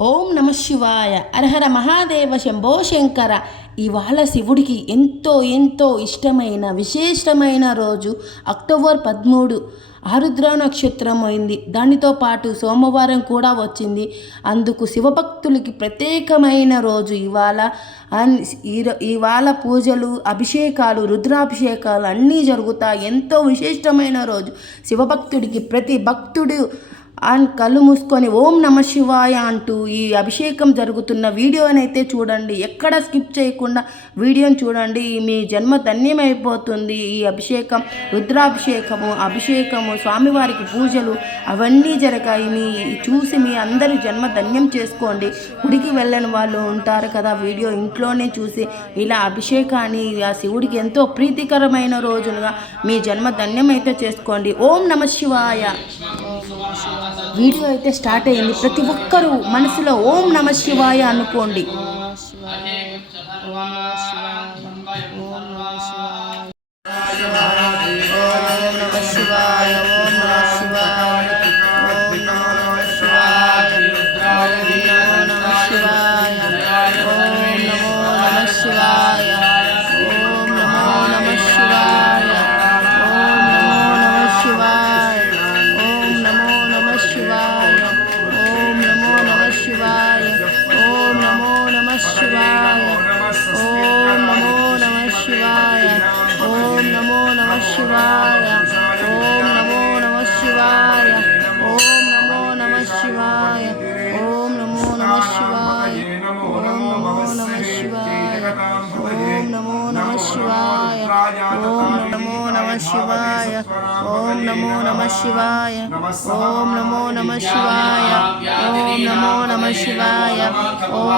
ఓం నమ శివాయ. అర్హర మహాదేవ శంభో శంకర. ఇవాళ శివుడికి ఎంతో ఎంతో ఇష్టమైన విశేషమైన రోజు అక్టోబర్ పదమూడు. ఆరుద్ర నక్షత్రం అయింది. దానితో పాటు సోమవారం కూడా వచ్చింది. అందుకు శివభక్తులకి ప్రత్యేకమైన రోజు ఇవాళ. ఈ- ఇవాళ పూజలు అభిషేకాలు రుద్రాభిషేకాలు అన్నీ జరుగుతాయి. ఎంతో విశిష్టమైన రోజు. శివభక్తుడికి ప్రతి భక్తుడు అండ్ కళ్ళు మూసుకొని ఓం నమ శివాయ అంటూ ఈ అభిషేకం జరుగుతున్న వీడియోనైతే చూడండి. ఎక్కడ స్కిప్ చేయకుండా వీడియోని చూడండి. మీ జన్మ ధన్యమైపోతుంది. ఈ అభిషేకం రుద్రాభిషేకము అభిషేకము స్వామివారికి పూజలు అవన్నీ జరగాయి. మీ చూసి మీ అందరూ జన్మ ధన్యం చేసుకోండి. గుడికి వెళ్ళని వాళ్ళు ఉంటారు కదా వీడియో ఇంట్లోనే చూసి ఇలా అభిషేకాన్ని ఆ శివుడికి ఎంతో ప్రీతికరమైన రోజులుగా మీ జన్మ ధన్యమైతే చేసుకోండి. ఓం నమ శివాయ. వీడియో అయితే స్టార్ట్ అయింది ప్రతి ఒక్కరూ మనసులో ఓం నమ శివాయ అనుకోండి. నమో నమ శివాయ ఓం నమో నమ శివాయ ఓం నమో నమ శివాయ ఓం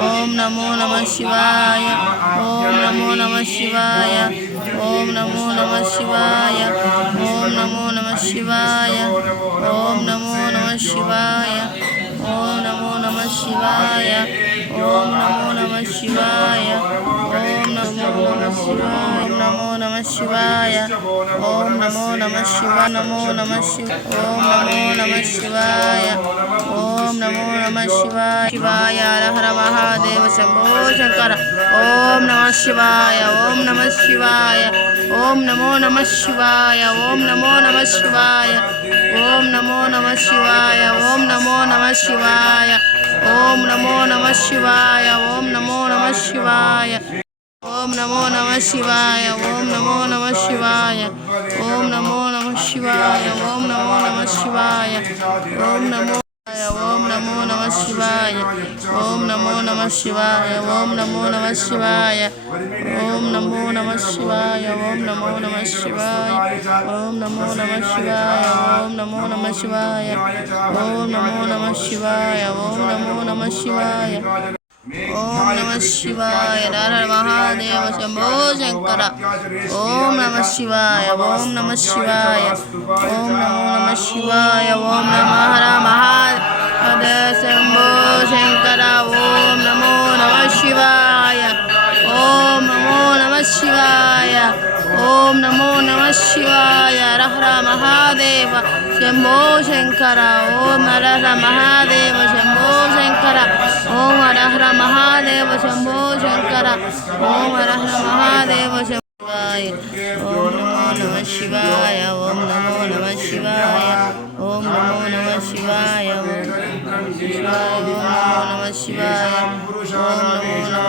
ఓం నమో నమ శివాయ ఓం నమో నమ శివాయ ఓం నమో నమ శివాయ ఓం నమో నమ శివాయ ఓం నమో నమ శివాయ ఓం నమో నమ శివాయ ఓం నమో నమ శివాయ. నమో నమ శివాయ ఓం నమో నమ శివ నమో నమ శివ ఓం నమో నమ శివాయ ఓం నమో నమ శివాయ శివాయ హర మహాదేవ శంభో శంకర ఓం నమ శివాయ ఓం నమ శివాయ ఓం నమో నమ శివాయ ఓం నమో నమ శివాయ ఓం నమో నమ శివాయ ఓం నమో నమ శివాయ ఓం నమో నమ శివాయ ఓం నమో నమ శివాయ ఓం నమో నమ శివాయ ఓం నమో నమ శివాయ ఓం నమో నమ శివాయ ఓం నమో నమ శివాయ ఓం నమో ఓం నమో నమ శివాయ ఓం నమో నమ శివాయ ఓం నమో నమ శివాయ ఓం నమో నమ శివాయ ఓం నమో నమ శివాయ ఓం నమో నమ శివాయ ఓం నమో నమ శివాయ ఓం నమో నమ శివాయ ఓం నమో నమ శివాయ ओम नमः शिवाय हर महादेव, शंभो शंकर। ओम नमः शिवाय, ओम नमः शिवाय, ओम नमो नमः शिवाय, ओम नमः हर महादेव। शंभो शंकर, ओम नमो नमः शिवाय, ओम नमो नमः शिवाय। ఓం నమో నమ శివాయ. రహర మహాదేవ. శంభో శంకర. ఓం హర మహాదేవ. శంభో శంకర. ఓం హర మహాదేవ. శంభో శంకర. ఓం హర మహాదేవ. శివాయ ఓం నమో నమ శివాయ. ఓం నమో నమ శివాయ. ఓం నమో నమ శివాయ. ఓం నమో శివాయ. ఓం నమో నమ శివాయ. ఓం నమో నమ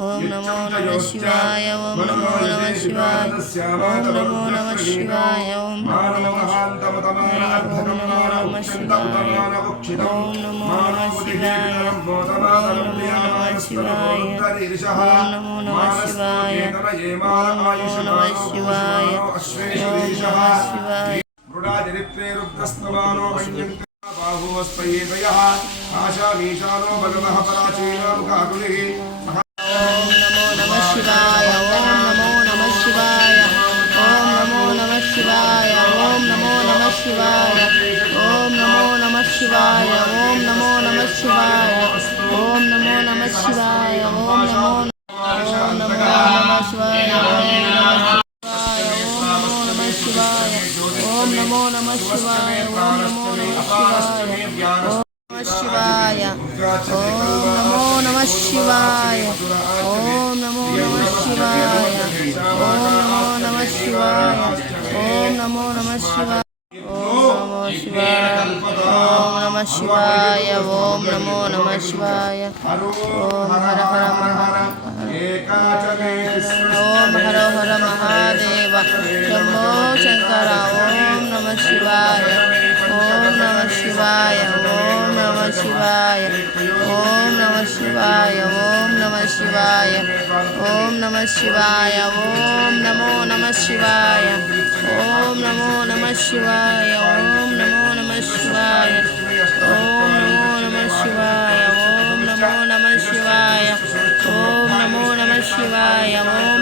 శివాయ ఓం నమో నమ శివాయ ఓం నమో నమ శివాయ ఓం నమో నమ శివాయ ఓం నమో నమ శివాయ ఓం నమో నమ శివాయ ఓం నమో నమ శివాయ ఓం నమో నమ శివాయ ఓం నమో నమ శివాయ ఓం నమో నమ మృడాచరిత్రే రుద్రస్తమానో మన్యంతే బాహువస్పయేతయః ఆశామీశానో భగవః పరాచీనాముఖాకులిः ఓం నమో నమ శివాయ ఓం నమో నమ శివాయ ఓం నమో నమ శివాయ ఓం నమో నమ శివాయ ఓం నమో నమ శివాయ ఓం నమో నమ శివాయ ఓం నమో నమ శివాయ ఓం నమో ఓం నమో నమ శివాయ ఓం నమో నమ శివాయ ఓం నమో నమ శివాయ ఓం నమో নমো নমঃ শিবায় ওম নমঃ শিবায় ওম নমো নমঃ শিবায় ওম হর হর ওম হর হর মহাদেব শম্ভো শঙ্কর ওম নমঃ শিবায় ওম নমঃ শিবায় ওম নমঃ শিবায় ওম নমঃ শিবায় ওম నమ శివాయ. ఓం నమో నమ శివాయ. ఓం నమో నమ శివాయ. ఓం నమో నమ శివాయ. ఓం నమో నమ శివాయ. ఓం నమో నమ శివాయ. ఓం నమో నమ శివాయ. ఓం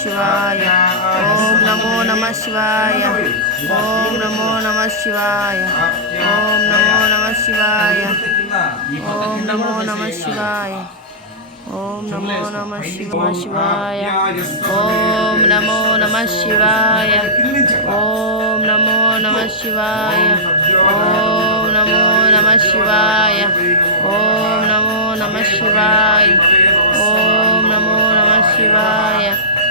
శివాయ ఓం నమో నమ శివాయ ఓం నమో నమ శివాయ ఓం నమో నమ శివాయ ఓం నమో నమ శివాయ ఓం నమో నమ శివ శివాయ ఓం నమో నమ శివాయ ఓం నమో నమ శివాయ ఓం నమో నమ శివాయ ఓం నమో నమ శివాయ ఓం నమో నమ శివాయ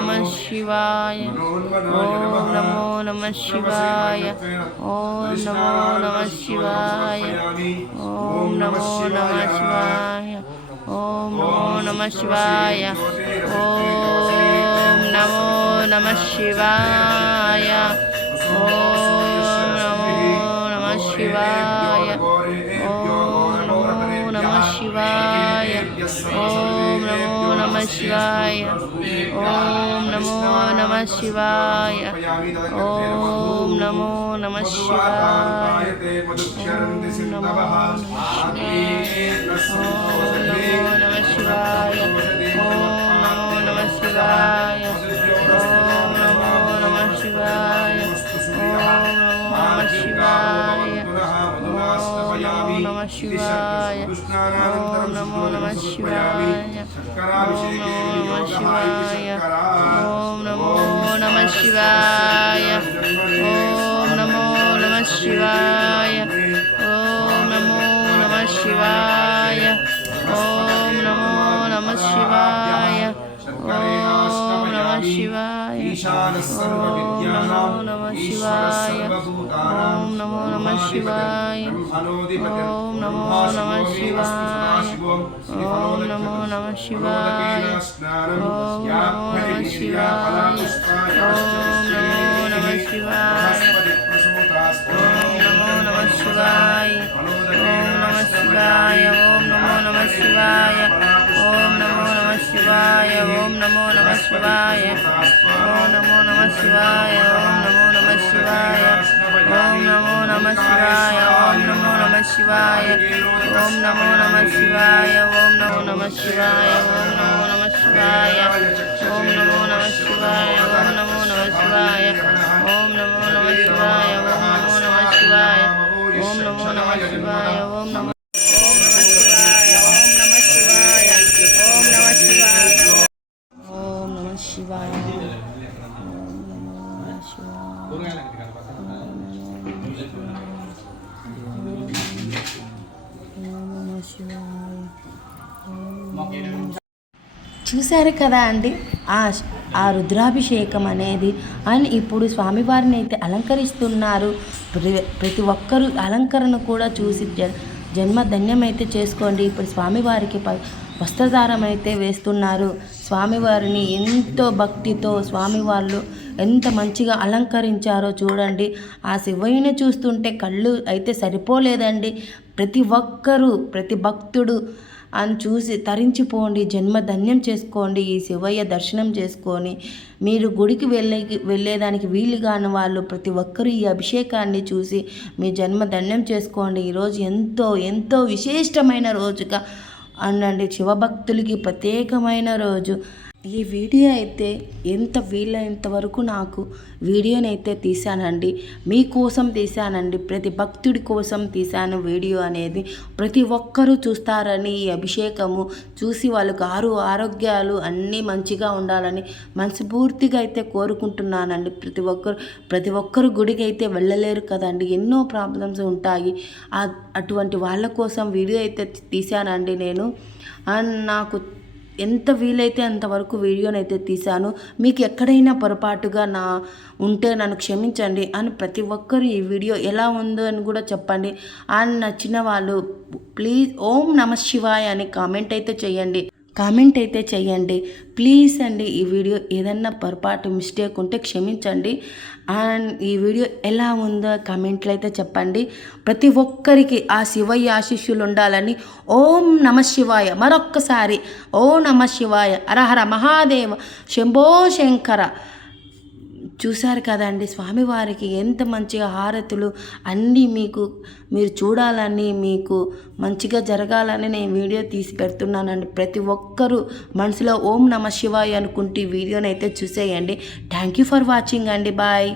నమ శివాయ ఓం నమో నమ శివాయ ఓం నమో నమ శివాయ ఓం నమో నమ శివాయ ఓం నమో నమ శివాయ ఓం నమో నమ శివాయ ఓం నమో నమ శివాయ శివాయ ఓం నమో నమ శివాయ ఓం నమో నమ శివాయ ఓం నమ శివాయ ఓం నమో నమ శివాయ ఓం నమో నమ శివాయ ఓం నమో నమ శివాయ నమో నమ శివాయ ఓం నమో నమ శివాయ ఓం నమో నమ శివాయ ఓం నమో నమ శివాయ ఓం నమో నమ శివాయ ఓం నమో నమ శివాయ ఓం నమ శివాయ ఓం నమో నమ శివాయ ఓం నమో నమ శివాయ शिवाय ओम नमो नमः शिवाय ओम नमो नमः शिवाय ओम नमो नमः शिवाय ओम नमो नमः शिवाय ओम नमो नमः शिवाय ओम नमः शिवाय ओम नमो नमः शिवाय ओम नमो नमः शिवाय ओम नमो శివాయ ఓం నమో నమ శివాయ ఓం నమో నమ శివాయ ఓం నమో నమ శివాయ ఓం నమో నమ శివాయ ఓం నమో నమ శివాయ ఓం నమో నమ శివాయ ఓం నమో నమ శివాయ ఓం నమో నమ శివాయ ఓం నమో నమ శివాయ ఓం నమో నమ శివాయ ఓం నమో నమ శివాయ ఓం నమో నమ శివాయ ఓం నమో చూశారు కదా అండి. ఆ ఆ రుద్రాభిషేకం అనేది అండ్ ఇప్పుడు స్వామివారిని అయితే అలంకరిస్తున్నారు. ప్రతి ప్రతి ఒక్కరూ అలంకరణ కూడా చూసి జన్మ ధన్యం అయితే చేసుకోండి. ఇప్పుడు స్వామివారికి ప వస్త్రధారం అయితే వేస్తున్నారు. స్వామివారిని ఎంతో భక్తితో స్వామివాళ్ళు ఎంత మంచిగా అలంకరించారో చూడండి. ఆ శివయ్యని చూస్తుంటే కళ్ళు అయితే సరిపోలేదండి. ప్రతి ఒక్కరూ ప్రతి భక్తుడు అని చూసి తరించిపోండి జన్మ ధన్యం చేసుకోండి ఈ శివయ్య దర్శనం చేసుకొని మీరు గుడికి వెళ్ళే వెళ్ళేదానికి వీలు కాని వాళ్ళు ప్రతి ఒక్కరూ ఈ అభిషేకాన్ని చూసి మీ జన్మ ధన్యం చేసుకోండి ఈరోజు ఎంతో ఎంతో విశిష్టమైన రోజుగా అనండి. శివభక్తులకి ప్రత్యేకమైన రోజు. ఈ వీడియో అయితే ఎంత వీలైనంత వరకు నాకు వీడియోనైతే తీశానండి. మీకోసం తీశానండి. ప్రతి భక్తుడి కోసం తీశాను వీడియో అనేది. ప్రతి ఒక్కరూ చూస్తారని ఈ అభిషేకము చూసి వాళ్ళకు ఆరు ఆరోగ్యాలు అన్నీ మంచిగా ఉండాలని మనస్ఫూర్తిగా అయితే కోరుకుంటున్నానండి. ప్రతి ఒక్కరు ప్రతి ఒక్కరు గుడికి అయితే వెళ్ళలేరు కదండి. ఎన్నో ప్రాబ్లమ్స్ ఉంటాయి. అటువంటి వాళ్ళ కోసం వీడియో అయితే తీశానండి నేను. అండ్ నాకు ఎంత వీలైతే అంతవరకు వీడియోనైతే తీశాను. మీకు ఎక్కడైనా పొరపాటుగా నా ఉంటే నన్ను క్షమించండి అని ప్రతి ఒక్కరు ఈ వీడియో ఎలా ఉందో అని కూడా చెప్పండి. అని నచ్చిన వాళ్ళు ప్లీజ్ ఓం నమ శివాయ అని కామెంట్ అయితే చేయండి. కామెంట్ అయితే చేయండి. ప్లీజ్ అండి ఈ వీడియో ఏదన్నా పొరపాటు మిస్టేక్ ఉంటే క్షమించండి. అండ్ ఈ వీడియో ఎలా ఉందో కామెంట్లు అయితే చెప్పండి. ప్రతి ఒక్కరికి ఆ శివయ్య ఆశిష్యులు ఉండాలని ఓం నమ శివాయ. మరొక్కసారి ఓం నమ శివాయ. అరహర మహాదేవ. శంభో శంకర. చూశారు కదండి స్వామివారికి ఎంత మంచిగా హారతులు అన్నీ మీకు మీరు చూడాలని మీకు మంచిగా జరగాలని నేను వీడియో తీసి పెడుతున్నానండి. ప్రతి ఒక్కరూ మనసులో ఓం నమ శివాయ అనుకుంటే వీడియోని అయితే చూసేయండి. థ్యాంక్ యూ ఫర్ వాచింగ్ అండి. బాయ్